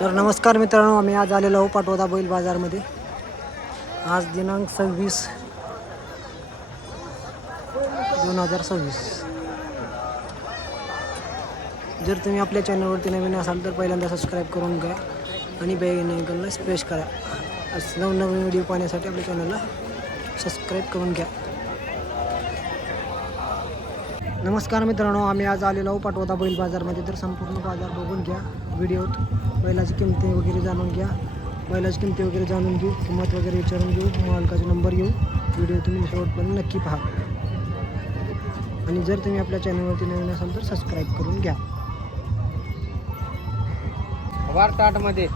तर नमस्कार मित्रांनो, आम्ही आज आलेलो आहोत पाटोदा बैल बाजारमध्ये. आज दिनांक 26/2026. जर तुम्ही आपल्या चॅनलवरती नवीन असाल तर पहिल्यांदा सबस्क्राईब करून घ्या आणि बेल आयकॉनला प्रेस करा. असं नवनवीन व्हिडिओ पाहण्यासाठी आपल्या चॅनलला सबस्क्राईब करून घ्या. नमस्कार मित्रांनो, आम्ही आज आलेलो आहोत पाटोदा बैल बाजारमध्ये. तर संपूर्ण बाजार बघून घ्या व्हिडिओत. बैलाची किंमती वगैरे जाणून घ्या, बैलाची किंमती वगैरे जाणून घेऊ, किंमत वगैरे विचारून घेऊ, मालकाचा नंबर घेऊ. व्हिडिओ तुम्ही शेवटपर्यंत नक्की पहा आणि जर तुम्ही आपल्या चॅनलवरती नवीन असाल तर सबस्क्राईब करून घ्या. वार्ता 8 मध्ये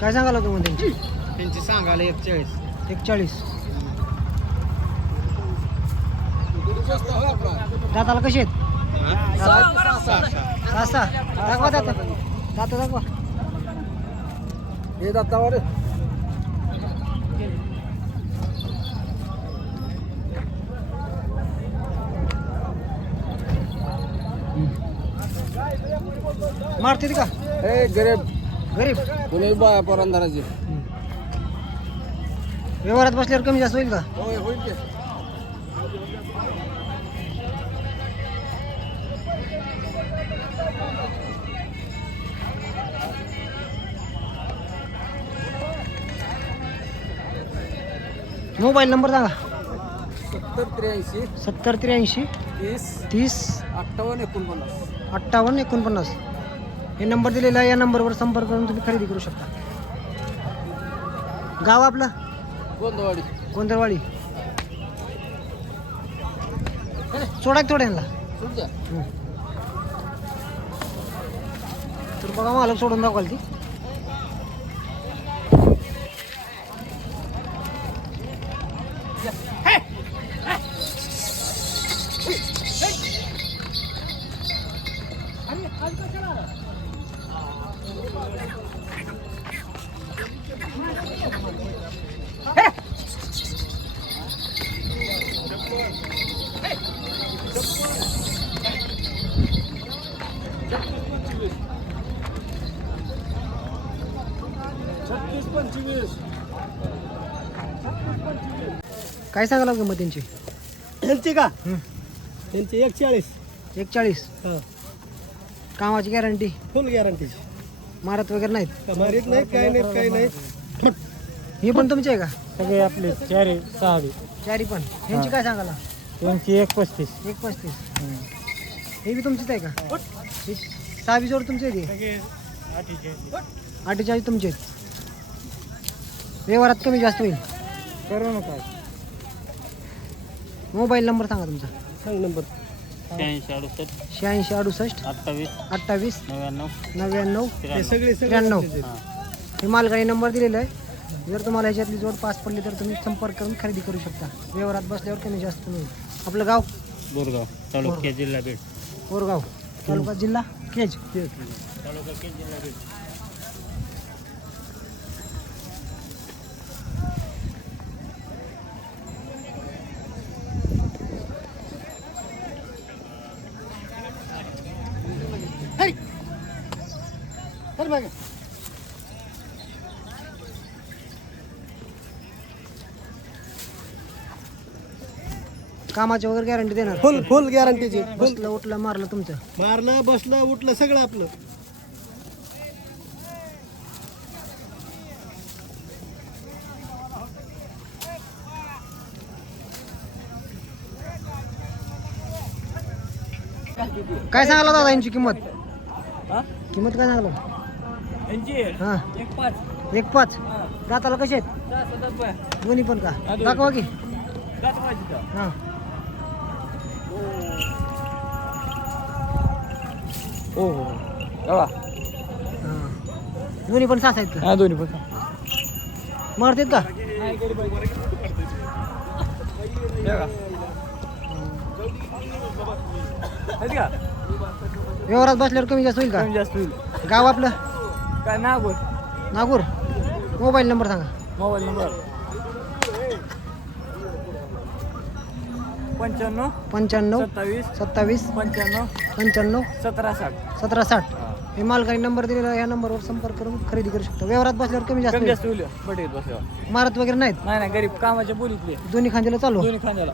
काय सांगायला तुम्ही त्यांची सांगायला 41. दाताला कसे आहेत? सहा. दाखवा दाता दाखवा. हे दातावर मारते का हे गरीब कुणी परंदाराचे व्यवहारात बसल्यावर कमी जास्त होईल का? होईल की. मोबाईल नंबर सांगा. 7083 30 58 हे नंबर दिलेला आहे. या नंबरवर संपर्क करून तुम्ही खरेदी करू शकता. गाव आपलं गोंधळवाडी. सोडा थोड्यांना तर बघा मालक सोडून दाखवाल ती. काय सांगायला किंमत त्यांची? त्यांची का त्यांची 41. कामाची गॅरंटी? फुल गॅरंटीची. मारत वगैरे नाहीत? मारीत नाही, काही नाही. हे पण तुमचे आहे का? सगळे आपले 4-6 चारी पण. ह्यांची काय सांगायला? त्यांची 135. 135. हे बी तुमचीच आहे का? 26 वर तुमचे आहे? 48 तुमचे आहेत. व्यवहारात कमी जास्त होईल. करू नका. मोबाईल नंबर सांगा तुमचा. सांग नंबर. 86 68 28 99 हे सगळे 93. हे मालकाने नंबर दिलेला आहे. जर तुम्हाला ह्याच्यातली जोड पास पडली तर तुम्ही संपर्क करून खरेदी करू शकता. व्यवहारात बसल्यावर कमी जास्त नाही. आपलं गाव? बोरगाव तालुका जिल्हा बीड. बोरगाव तालुका जिल्हा केज. तालुका केज जिल्हा बीड. कामाची वगैरे गॅरंटी देणार? फुल गॅरंटीची. बसलं उठलं मारलं तुमचं? मारलं बसलं उठलं सगळं आपलं. काय सांगायला दादा यांची किंमत? किंमत काय सांगला? हां 1.5. दाताला कसे आहेत? दोन्ही पण का? दाखवा की. हां हो हां दोन्ही पण सास आहेत का? हा दोन्ही पण मारतात का? व्यवहारात बसल्यावर कमी जास्त होईल का? जास्त होईल. गाव आपलं काय नागूर. मोबाईल नंबर सांगा. Mobile number 95 95 27 27 95 95 1760. 1760. हे मालकाने नंबर दिलेला आहे, या नंबरवर संपर्क करून खरेदी करू शकता. व्यवहारात बसल्यावर कमी जास्त कमी होईल. जास्त होईल बटेत बसल्यावर. मारत वगैरे नाहीत, नाही गरीब कामाच्या बोलीतले दोन्ही खांद्याला चालू. दोन्ही खांद्याला.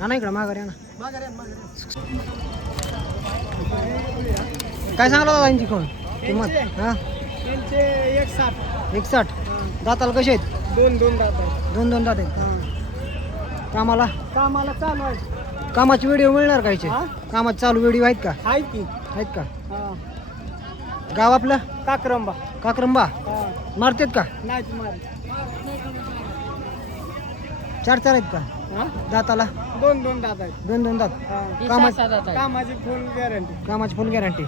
हा ना इकडं माघारी आहे ना. काय सांगला दादा यांची कोण किंमत? हा 160. दाताला कसे आहेत? दोन दात आहे. दोन दात आहेत. कामाला कामाला चालू आहे. कामाचे व्हिडिओ मिळणार का याचे? हा? कामाचे चालू व्हिडिओ आहेत का? आहे की आहेत का? गाव आपलं काक्रंबा. काक्रंबा. मारतात का? नाही तुम्हाला चार आहेत का दाताला? दोन दात आहेत. दोन दात. कामाची फुल गॅरंटी. कामाची फुल गॅरंटी.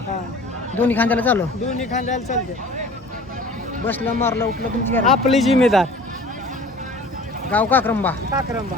दोन्ही खांद्याला चालू. दोन्ही खांद्याला चालते. बसलं मारलं उठलं तुमची guarantee. आपली जिम्मेदार. गाव काक्रंबा. काक्रंबा.